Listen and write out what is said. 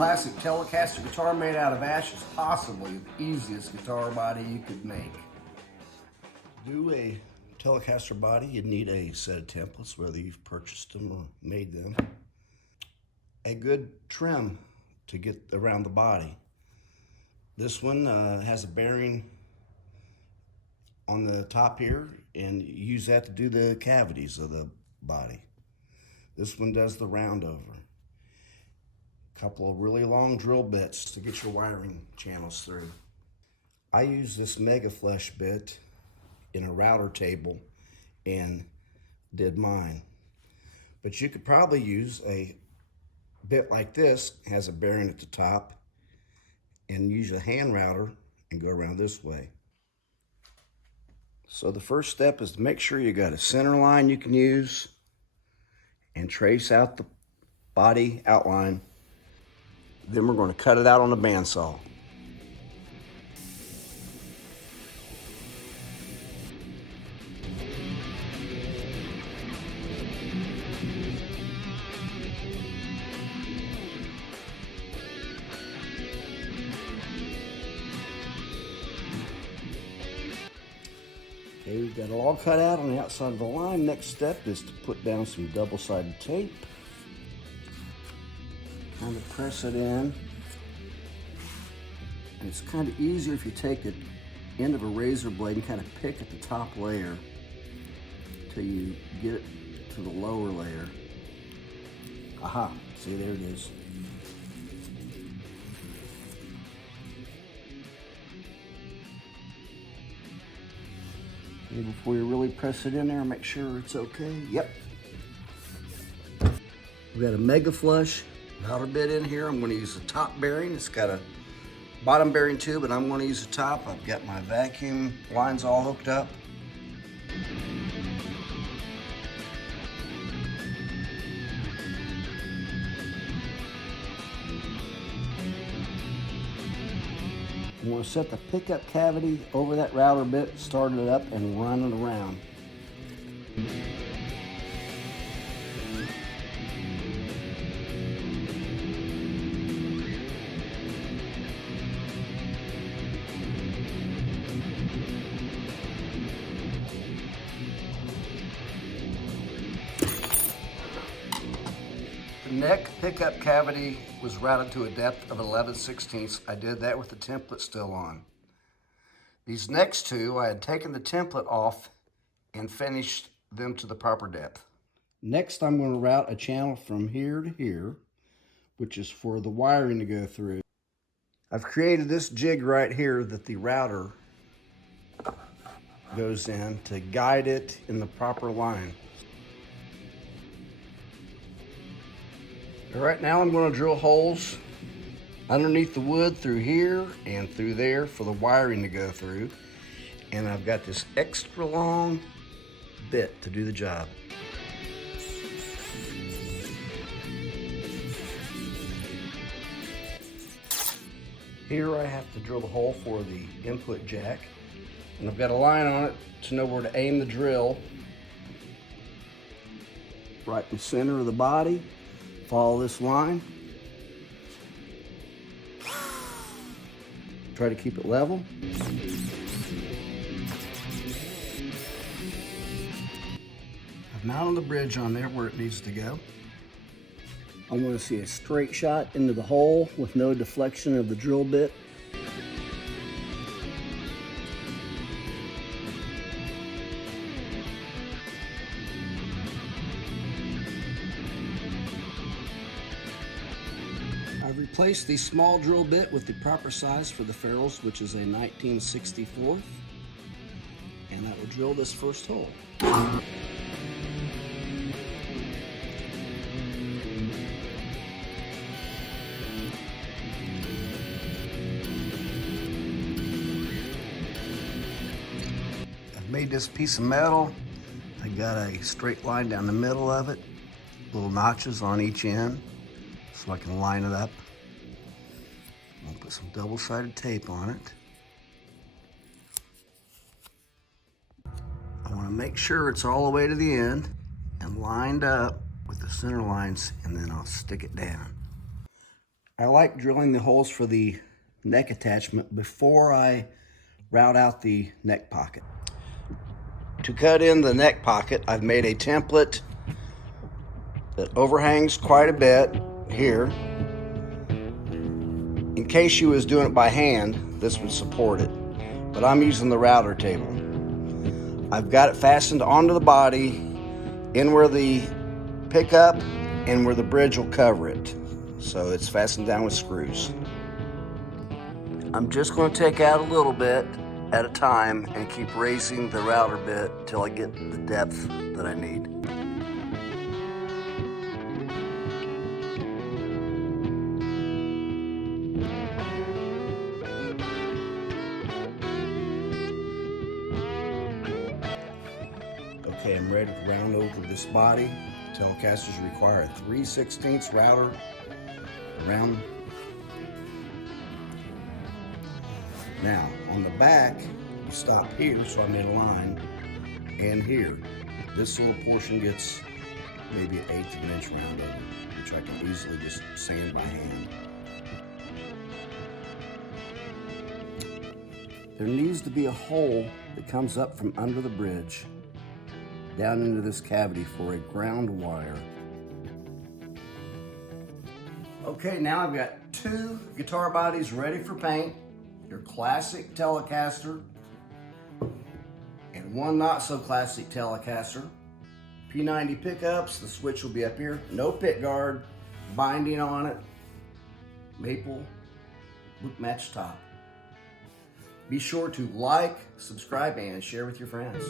classic Telecaster guitar made out of ash is possibly the easiest guitar body you could make. To do a Telecaster body, you'd need a set of templates, whether you've purchased them or made them. A good trim to get around the body. This one has a bearing on the top here, and you use that to do the cavities of the body. This one does the round over. A couple of really long drill bits to get your wiring channels through. I use this Mega Flesh bit in a router table and did mine. But you could probably use a bit like this, has a bearing at the top, and use a hand router and go around this way. So the first step is to make sure you got a center line you can use and trace out the body outline. Then we're going to cut it out on a bandsaw. Okay, we've got it all cut out on the outside of the line. Next step is to put down some double-sided tape. Kind of press it in. And it's kind of easier if you take the end of a razor blade and kind of pick at the top layer till you get it to the lower layer. Aha, see, there it is. Okay, before you really press it in there, make sure it's okay. Yep. We've got a Mega Flush router bit in here. I'm going to use the top bearing. It's got a bottom bearing too, but I'm going to use the top. I've got my vacuum lines all hooked up. I'm going to set the pickup cavity over that router bit, start it up, and run it around. The neck pickup cavity was routed to a depth of 11/16. I did that with the template still on. These next two, I had taken the template off and finished them to the proper depth. Next, I'm going to route a channel from here to here, which is for the wiring to go through. I've created this jig right here that the router goes in to guide it in the proper line. Right now I'm going to drill holes underneath the wood through here and through there for the wiring to go through. And I've got this extra long bit to do the job. Here I have to drill the hole for the input jack. And I've got a line on it to know where to aim the drill. Right in the center of the body. Follow this line. Try to keep it level. I've mounted the bridge on there where it needs to go. I want to see a straight shot into the hole with no deflection of the drill bit. I've replaced the small drill bit with the proper size for the ferrules, which is a 19/64, and that will drill this first hole. I've made this piece of metal. I got a straight line down the middle of it, little notches on each end, so I can line it up. I'll put some double-sided tape on it. I want to make sure it's all the way to the end and lined up with the center lines, and then I'll stick it down. I like drilling the holes for the neck attachment before I route out the neck pocket. To cut in the neck pocket, I've made a template that overhangs quite a bit here. In case you was doing it by hand, this would support it, but I'm using the router table. I've got it fastened onto the body in where the pickup and where the bridge will cover it. So it's fastened down with screws. I'm just going to take out a little bit at a time and keep raising the router bit till I get the depth that I need. Okay, I'm ready to round over this body. Telecasters require a 3/16 router around. Now, on the back, you stop here, so I made a line, and here. This little portion gets maybe an 1/8 of an inch round over, which I can easily just sand by hand. There needs to be a hole that comes up from under the bridge down into this cavity for a ground wire. Okay, now I've got 2 guitar bodies ready for paint. Your classic Telecaster and 1 not so classic Telecaster. P90 pickups, the switch will be up here. No pick guard, binding on it. Maple loop match top. Be sure to like, subscribe, and share with your friends.